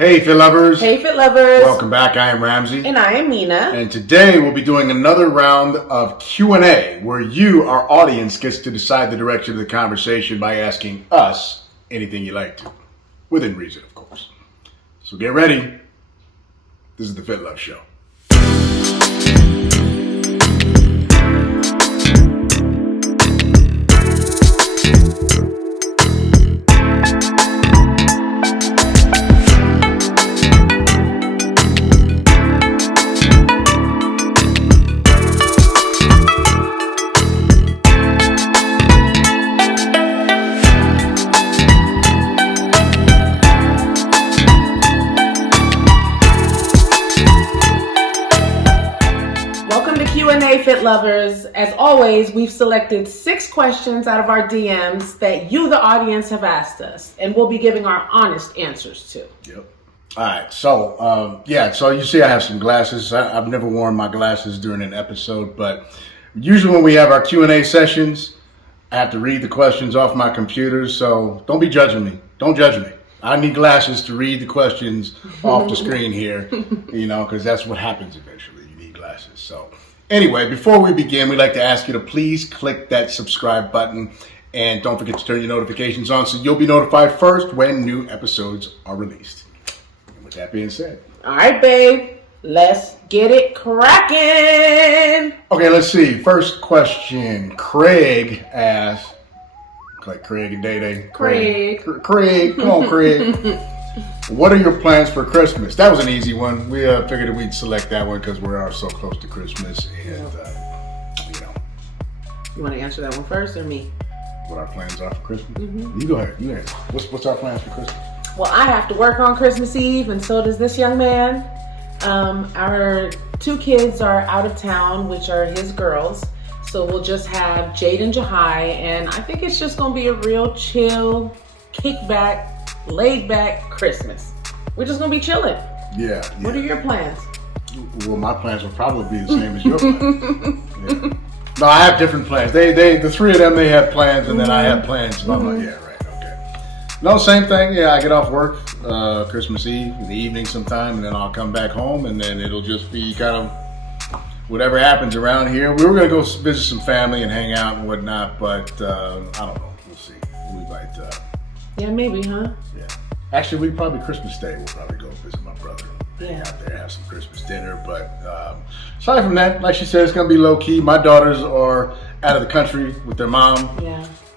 Hey FitLovers! Hey FitLovers! Welcome back. I am Ramsey. And I am Mina. And today we'll be doing another round of Q&A where you, our audience, gets to decide the direction of the conversation by asking us anything you like to. Within reason, of course. So get ready. This is the FitLove Show. FitLovers, as always, we've selected 6 questions out of our DMs that you, the audience, have asked us, and we'll be giving our honest answers to. Yep. All right. So, so you see I have some glasses. I've never worn my glasses during an episode, but usually when we have our Q&A sessions, I have to read the questions off my computer, so don't be judging me. Don't judge me. I need glasses to read the questions off the screen here, because that's what happens eventually. You need glasses. So anyway, before we begin, we'd like to ask you to please click that subscribe button and don't forget to turn your notifications on so you'll be notified first when new episodes are released. And with that being said. All right, babe. Let's get it cracking. Okay, let's see. First question. Craig asks, like Craig and Day. Craig. Come on, Craig. What are your plans for Christmas? That was an easy one. We figured we'd select that one because we are so close to Christmas. And, You want to answer that one first or me? What our plans are for Christmas? Mm-hmm. You go ahead. You answer. What's our plans for Christmas? Well, I have to work on Christmas Eve, and so does this young man. Our 2 kids are out of town, which are his girls. So we'll just have Jade and Jahai, and I think it's just going to be a real chill, kickback, laid back Christmas. We're just gonna be chilling. Yeah. What are your plans? Well, my plans will probably be the same as your plans. Yeah. No, I have different plans. The 3 of them, they have plans, and then I have plans. So I'm like, yeah, right, okay. No, same thing. Yeah, I get off work Christmas Eve in the evening sometime, and then I'll come back home, and then it'll just be kind of whatever happens around here. We were gonna go visit some family and hang out and whatnot, but I don't know. We'll see. We might. Yeah, maybe, huh? Yeah. Actually, Christmas Day, we'll probably go visit my brother. Hang Yeah. out there, have some Christmas dinner. But aside from that, like she said, it's going to be low key. My daughters are out of the country with their mom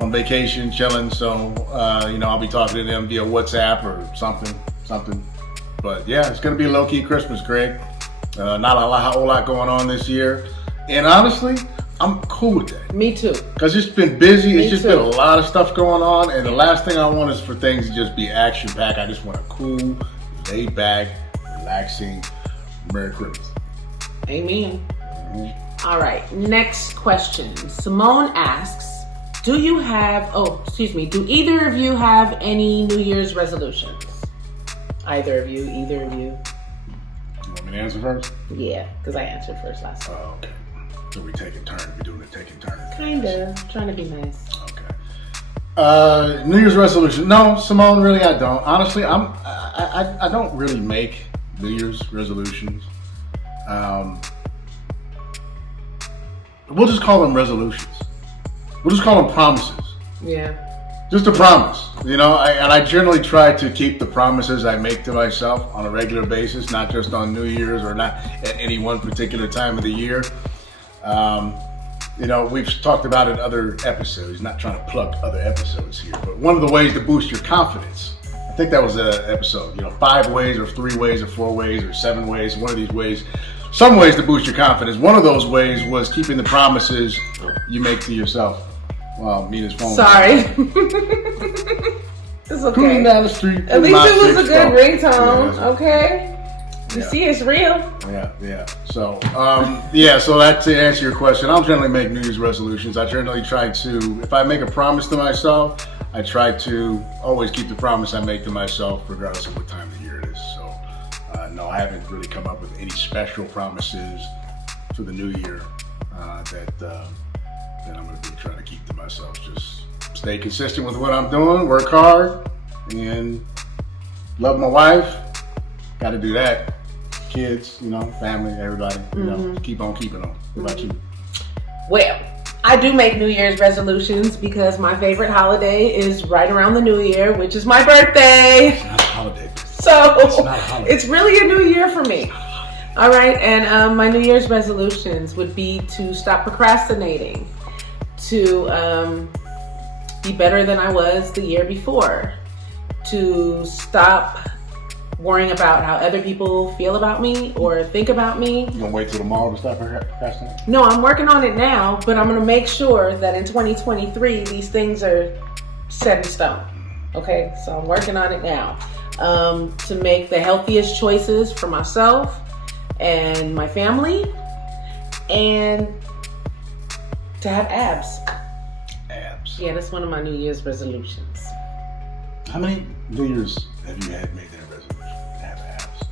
on vacation, chilling. So, I'll be talking to them via WhatsApp or something. But yeah, it's going to be a low key Christmas, Greg. Not a whole lot going on this year. And honestly, I'm cool with that. Me too. Because it's been busy. It's just been a lot of stuff going on. And the last thing I want is for things to just be action-packed. I just want a cool, laid-back, relaxing Merry Christmas. Amen. Mm-hmm. All right. Next question. Simone asks, do either of you have any New Year's resolutions? Either of you. You want me to answer first? Yeah, because I answered first last time. Oh, okay. So we taking turns. We're doing it taking turns. Kinda. Trying to be nice. Okay. New Year's resolution. No, Simone, really I don't. Honestly, I don't really make New Year's resolutions. We'll just call them resolutions. We'll just call them promises. Yeah. Just a promise. And I generally try to keep the promises I make to myself on a regular basis, not just on New Year's or not at any one particular time of the year. We've talked about it in other episodes, not trying to plug other episodes here, but one of the ways to boost your confidence, I think that was an episode, 5 ways or 3 ways or 4 ways or 7 ways, one of these ways, some ways to boost your confidence. One of those ways was keeping the promises you make to yourself. Well, Mina's phone. Sorry. It's okay. Cruising down the street. At least it was a good ringtone, okay? You see, it's real. Yeah. So, so that to answer your question, I'll generally make New Year's resolutions. I generally try to, if I make a promise to myself, I try to always keep the promise I make to myself, regardless of what time of the year it is. So, no, I haven't really come up with any special promises for the new year that I'm going to be trying to keep to myself. Just stay consistent with what I'm doing, work hard, and love my wife, Got to do that. Kids, family, everybody, keep on keeping on. What about you? Well, I do make New Year's resolutions because my favorite holiday is right around the New Year, which is my birthday. It's not a holiday. So It's not a holiday. It's really a new year for me. All right, and my New Year's resolutions would be to stop procrastinating, to be better than I was the year before, to stop worrying about how other people feel about me or think about me. You gonna wait till tomorrow to stop procrastinating? No, I'm working on it now, but I'm gonna make sure that in 2023 these things are set in stone. Okay, so I'm working on it now to make the healthiest choices for myself and my family, and to have abs. Abs. Yeah, that's one of my New Year's resolutions. How many New Year's have you had made that resolution to have abs?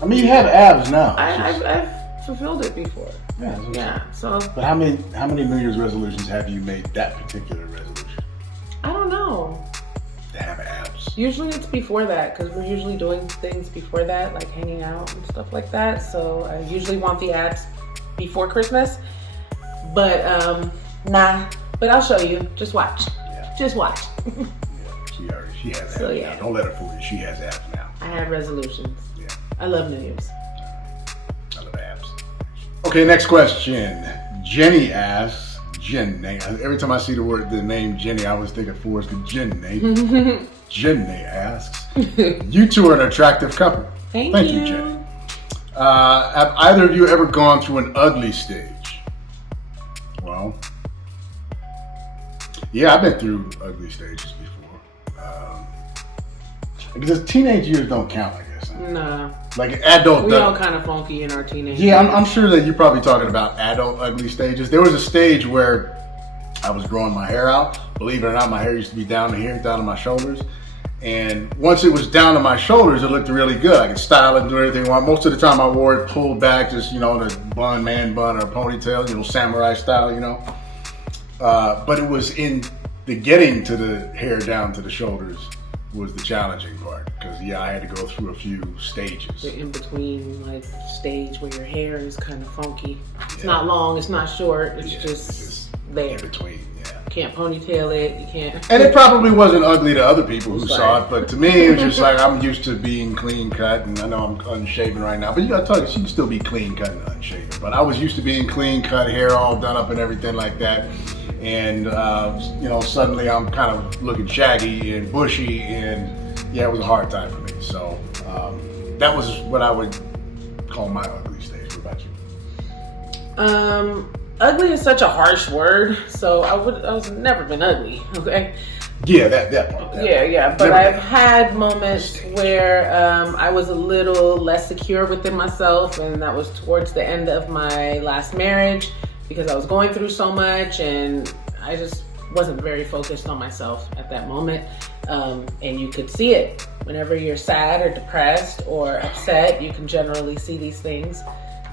I mean, you have abs now. I've fulfilled it before. Yeah. So. But how many New Year's resolutions have you made that particular resolution? I don't know. To have abs. Usually it's before that because we're usually doing things before that, like hanging out and stuff like that. So I usually want the abs before Christmas. But nah. But I'll show you. Just watch. Yeah. Just watch. She has abs So, now. yeah. Don't let her fool you. She has abs now. I have resolutions. Yeah. I love New Year's. I love abs. Okay, next question. Jenny asks. Jenny. Every time I see the name Jenny, I always think of Forrest Gump. Jenny. Jenny asks, you two are an attractive couple. Thank you, Jenny. Have either of you ever gone through an ugly stage? Well, yeah, I've been through ugly stages before. Because teenage years don't count, I guess. Nah. Like adult. We all kind of funky in our teenage Yeah, years. I'm sure that you're probably talking about adult ugly stages. There was a stage where I was growing my hair out. Believe it or not, my hair used to be down to here, down to my shoulders. And once it was down to my shoulders, it looked really good. I could style it and do everything I want. Most of the time I wore it pulled back, just, in a man bun or a ponytail, samurai style, But it was in the getting to the hair down to the shoulders was the challenging part. Because, I had to go through a few stages. The in-between, stage where your hair is kind of funky. It's not long, it's not short, it's just there. In between, yeah. You can't ponytail it, you can't. And it probably wasn't ugly to other people who saw it, but to me, it was just like, I'm used to being clean cut, and I know I'm unshaven right now, but you gotta tell you, she can still be clean cut and unshaven. But I was used to being clean cut, hair all done up and everything like that. And, suddenly I'm kind of looking shaggy and bushy, and it was a hard time for me. So that was what I would call my ugly stage. What about you? Ugly is such a harsh word, so I was never been ugly, okay? Yeah, that part. But I've had moments where I was a little less secure within myself, and that was towards the end of my last marriage because I was going through so much, and I just wasn't very focused on myself at that moment. And you could see it. Whenever you're sad or depressed or upset, you can generally see these things.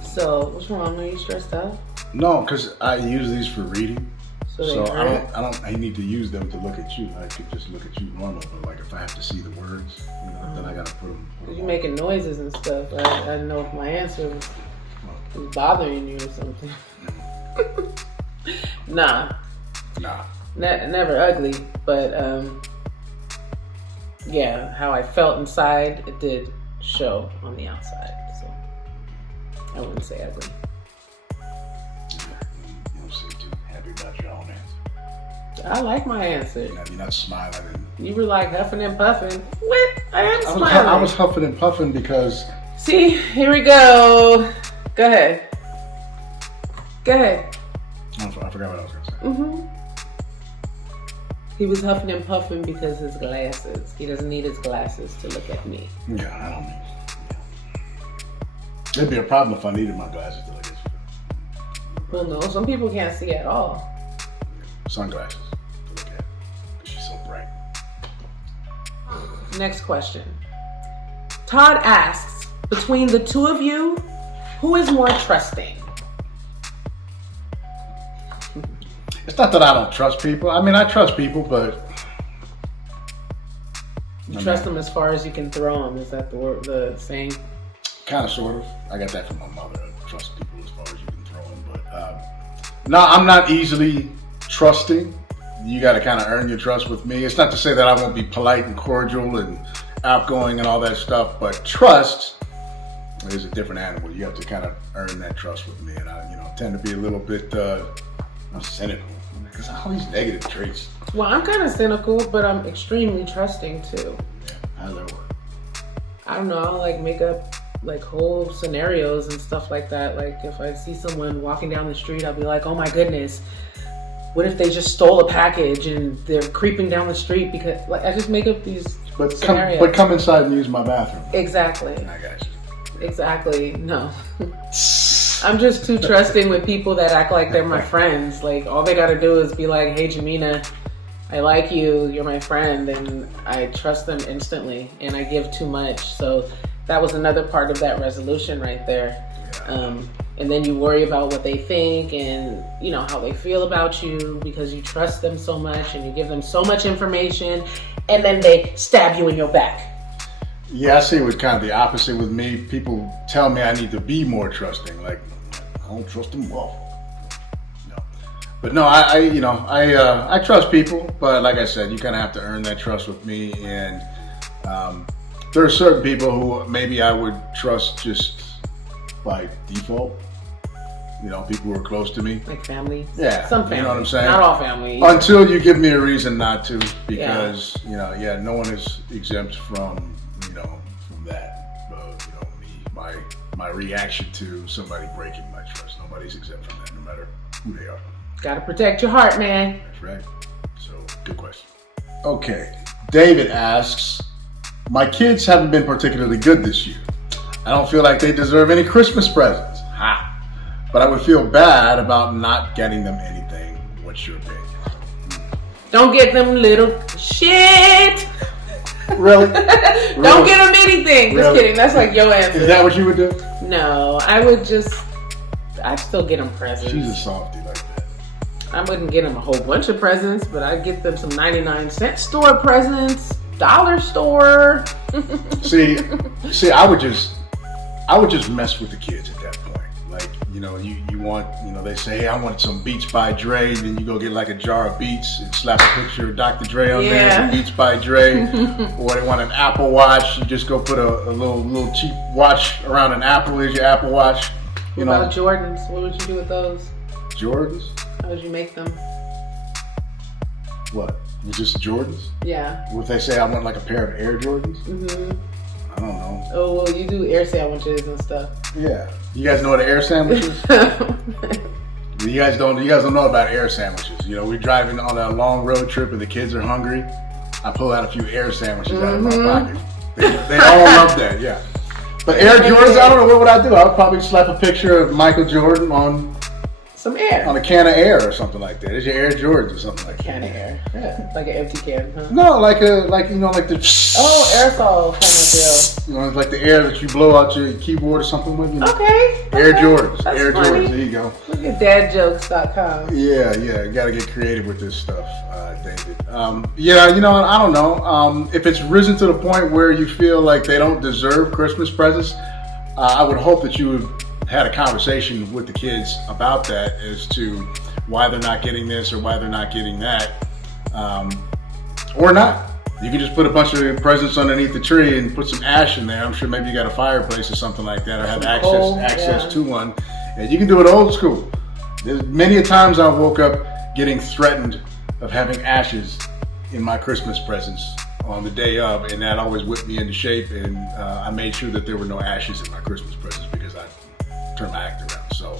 So, what's wrong? Are you stressed out? No, because I use these for reading. So hurt? I need to use them to look at you. I could just look at you normal, but if I have to see the words, then I gotta put them. You're making noises and stuff. I didn't know if my answer was bothering you or something. Nah. Never ugly, but how I felt inside, it did show on the outside. So I wouldn't say ugly. You don't seem too happy about your own answer. I like my answer. You're not smiling. You were like huffing and puffing. What? I am smiling. I was huffing and puffing because. See, here we go. Go ahead. I forgot what I was going to say. Mm-hmm. He was huffing and puffing because his glasses. He doesn't need his glasses to look at me. Yeah, I don't need. Yeah. It'd be a problem if I needed my glasses to look at you. Well, no, some people can't see at all. Sunglasses to look at. She's so bright. Next question. Todd asks, between the two of you, who is more trusting? It's not that I don't trust people. I mean, I trust people, but You trust them as far as you can throw them. Is that the word, the saying? Kind of, sort of. I got that from my mother. Trust people as far as you can throw them. But no, I'm not easily trusting. You got to kind of earn your trust with me. It's not to say that I won't be polite and cordial and outgoing and all that stuff, but trust is a different animal. You have to kind of earn that trust with me, and I, tend to be a little bit cynical because all these negative traits. Well, I'm kind of cynical, but I'm extremely trusting too. Yeah, how does that work? I don't know. I'll like make up like whole scenarios and stuff like that. Like if I see someone walking down the street, I'll be like, oh my goodness, what if they just stole a package and they're creeping down the street? Because like I just make up these scenarios. But come inside and use my bathroom. Exactly. I got you. Exactly. No. I'm just too trusting with people that act like they're my friends. Like all they gotta do is be like, hey Jamina, I like you, you're my friend, and I trust them instantly, and I give too much. So that was another part of that resolution right there. And then you worry about what they think and how they feel about you because you trust them so much and you give them so much information, and then they stab you in your back. Yeah, I see it was kind of the opposite with me. People tell me I need to be more trusting. Like, I don't trust them well. No. But no, I trust people. But like I said, you kind of have to earn that trust with me. And there are certain people who maybe I would trust just by default. People who are close to me. Like family? Yeah. Some family. You know what I'm saying? Not all family. Until you give me a reason not to. Because, no one is exempt from that. My reaction to somebody breaking my trust. Nobody's exempt from that, no matter who they are. Gotta protect your heart, man. That's right. So, good question. Okay. David asks, my kids haven't been particularly good this year. I don't feel like they deserve any Christmas presents. Ha! But I would feel bad about not getting them anything. What's your opinion? Don't get them little shit. Really? Don't get them anything. Just kidding. That's like your answer. Is that what you would do? No, I'd still get them presents. She's a softie like that. I wouldn't get them a whole bunch of presents, but I'd get them some 99-cent store presents, dollar store. See, I would just mess with the kids at that point. Like, you want, they say, hey, I want some Beats by Dre, then you go get like a jar of Beats and slap a picture of Dr. Dre on there, Beats by Dre. Or they want an Apple Watch, you just go put a little cheap watch around an Apple. Here's your Apple Watch. What about Jordans? What would you do with those? Jordans? How would you make them? What? With just Jordans? Yeah. Would they say I want like a pair of Air Jordans? Mm-hmm. I don't know. Oh, well, you do air sandwiches and stuff. Yeah. You guys know what an air sandwich is? You guys don't know about air sandwiches. We're driving on a long road trip and the kids are hungry. I pull out a few air sandwiches out of my pocket. They all love that, yeah. But Air Jordans, I don't know, what would I do? I would probably slap a picture of Michael Jordan on some air. On a can of air or something like that. It's your Air Jordans or something like that. Can of air. Yeah. Like an empty can, huh? No, like the oh, aerosol kind of deal. Like the air that you blow out your keyboard or something with. Okay. Air Jordans. That's Air funny. Jordans. There you go. Look at dadjokes.com. Yeah. You got to get creative with this stuff, David. I don't know. If it's risen to the point where you feel like they don't deserve Christmas presents, I would hope that you would had a conversation with the kids about that as to why they're not getting this or why they're not getting that, or not. You can just put a bunch of presents underneath the tree and put some ash in there. I'm sure maybe you got a fireplace or something like that, or have access to one, and you can do it old school. There's many a times I woke up getting threatened of having ashes in my Christmas presents on the day of, and that always whipped me into shape, and I made sure that there were no ashes in my Christmas presents because I turned my act around. So,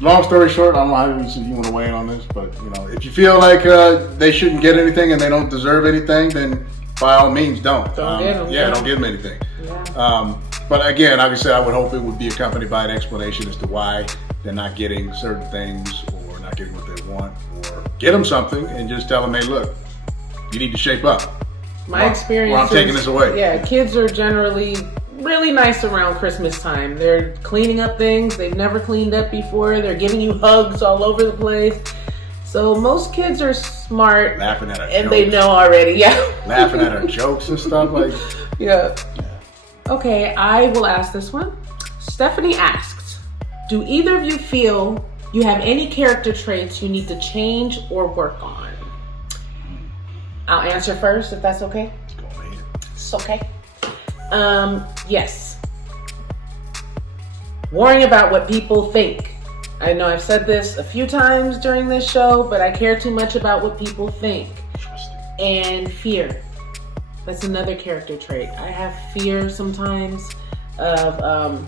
long story short, I don't know how you want to weigh in on this, but if you feel like they shouldn't get anything and they don't deserve anything, then by all means don't. Don't get them. Yeah, don't give them anything. Yeah. But again, obviously, I would hope it would be accompanied by an explanation as to why they're not getting certain things or not getting what they want, or get them something and just tell them, hey, look, you need to shape up. My experience I'm taking this away. Yeah, kids are generally really nice around Christmas time. They're cleaning up things they've never cleaned up before. They're giving you hugs all over the place. So most kids are smart. Laughing at our and jokes. they know already. Yeah. Laughing at our jokes and stuff like. Yeah. Okay, I will ask this one. Stephanie asks, do either of you feel you have any character traits you need to change or work on? I'll answer first if that's okay. Go ahead. It's okay. Yes. Worrying about what people think. I know I've said this a few times during this show, but I care too much about what people think. And fear. That's another character trait. I have fear sometimes of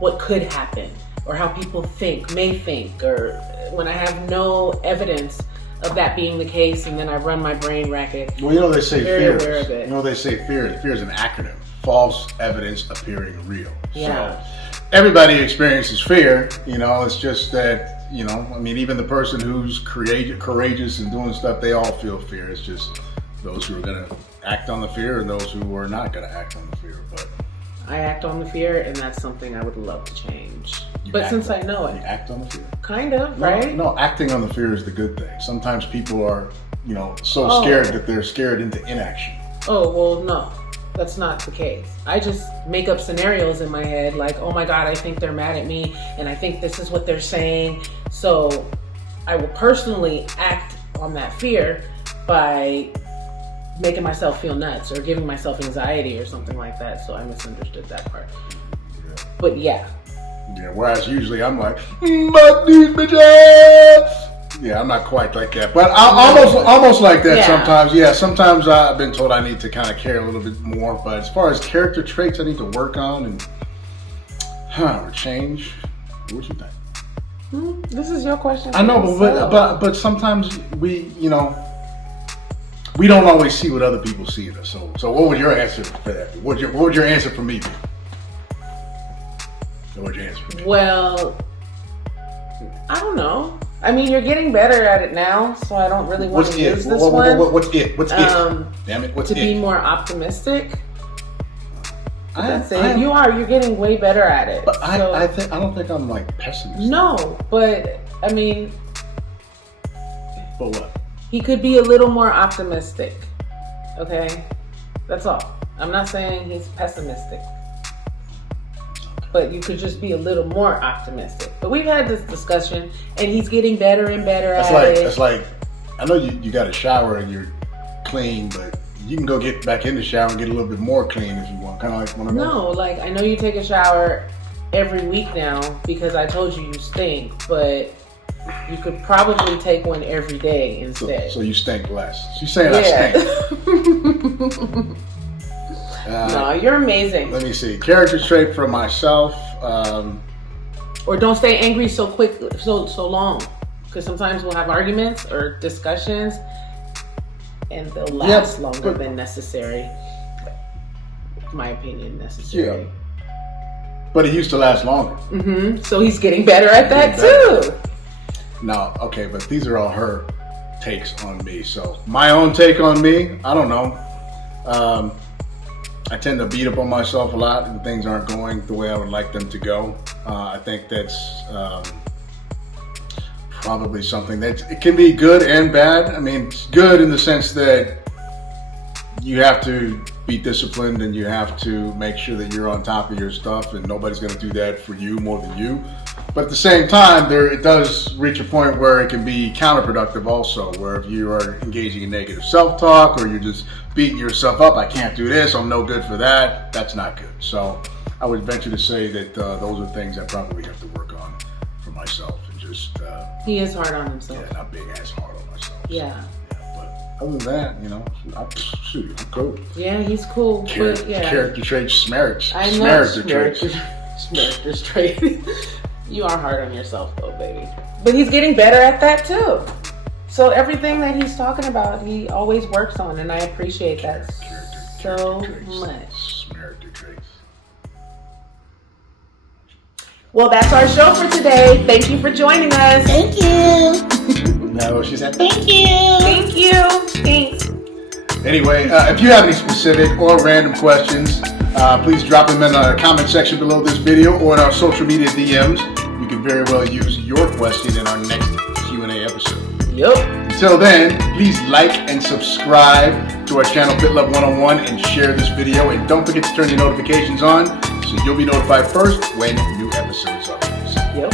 what could happen or how people may think, or when I have no evidence of that being the case, and then I run my brain racket. Well, you know they say very fear. aware of it. You know they say fear. Fear is an acronym. False evidence appearing real. Yeah. So everybody experiences fear. You know, it's just that, you know, I mean, even the person who's courageous and doing stuff, they all feel fear. It's just those who are going to act on the fear and those who are not going to act on the fear. But I act on the fear, and that's something I would love to change. But since I know You it, act on the fear. kind of, right? No, acting on the fear is the good thing. Sometimes people are, you know, so scared that they're scared into inaction. Oh, well, no, that's not the case. I just make up scenarios in my head like, oh my God, I think they're mad at me, and I think this is what they're saying. So I will personally act on that fear by making myself feel nuts or giving myself anxiety or something like that. So I misunderstood that part. Yeah. But yeah. Yeah, whereas usually I'm like, but these bitches. Yeah, I'm not quite like that, but almost like that sometimes. Yeah, sometimes I've been told I need to kind of care a little bit more. But as far as character traits I need to work on and or change, what you think? This is your question. I know, but sometimes we don't always see what other people see in us. So what would your answer for that be? What would your answer for me be? What would your answer for me? Well, I don't know. I mean, you're getting better at it now, so I don't really want to use this one. What's it? What's it? Damn it, what's to it? be more optimistic. That's it. You're getting way better at it. But I don't think I'm like pessimistic. No, but I mean, But what? he could be a little more optimistic. Okay? That's all. I'm not saying he's pessimistic. But you could just be a little more optimistic. But we've had this discussion, and he's getting better and better at it. That's like, I know you got a shower and you're clean, but you can go get back in the shower and get a little bit more clean if you want. Kind of like one of those. No, like I know you take a shower every week now because I told you stink, but you could probably take one every day instead. So you stink less. She's saying I stink. No, you're amazing. Let me see. Character trait for myself. Or don't stay angry so quick, so long, because sometimes we'll have arguments or discussions, and they'll last longer than necessary. My opinion, necessary. Yeah. But it used to last longer. Mm-hmm. So he's getting better at that too. No, okay, but these are all her takes on me. So my own take on me, I don't know. I tend to beat up on myself a lot when things aren't going the way I would like them to go. I think that's probably something that it can be good and bad. I mean, it's good in the sense that you have to be disciplined and you have to make sure that you're on top of your stuff, and nobody's going to do that for you more than you. But at the same time, it does reach a point where it can be counterproductive also, where if you are engaging in negative self-talk or you're just beating yourself up, I can't do this, I'm no good for that, that's not good. So I would venture to say that those are things I probably have to work on for myself, and just... he is hard on himself. Yeah, not being as hard on myself. Yeah. But other than that, I'm cool. Yeah, he's cool. Character traits, marriage. I know. Smarter trait. You are hard on yourself though, baby. But he's getting better at that too. So everything that he's talking about, he always works on, and I appreciate that so much. Character traits. Well, that's our show for today. Thank you for joining us. Thank you. No, she said Thank you. Thank you. Thanks. Anyway, if you have any specific or random questions, please drop them in the comment section below this video or in our social media DMs. You can very well use your question in our next Q&A episode. Yup. Until then, please like and subscribe to our channel FitLove 101 and share this video. And don't forget to turn your notifications on so you'll be notified first when new episodes are released. Yep.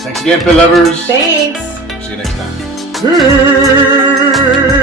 Thanks again, FitLovers. Thanks. See you next time. Peace.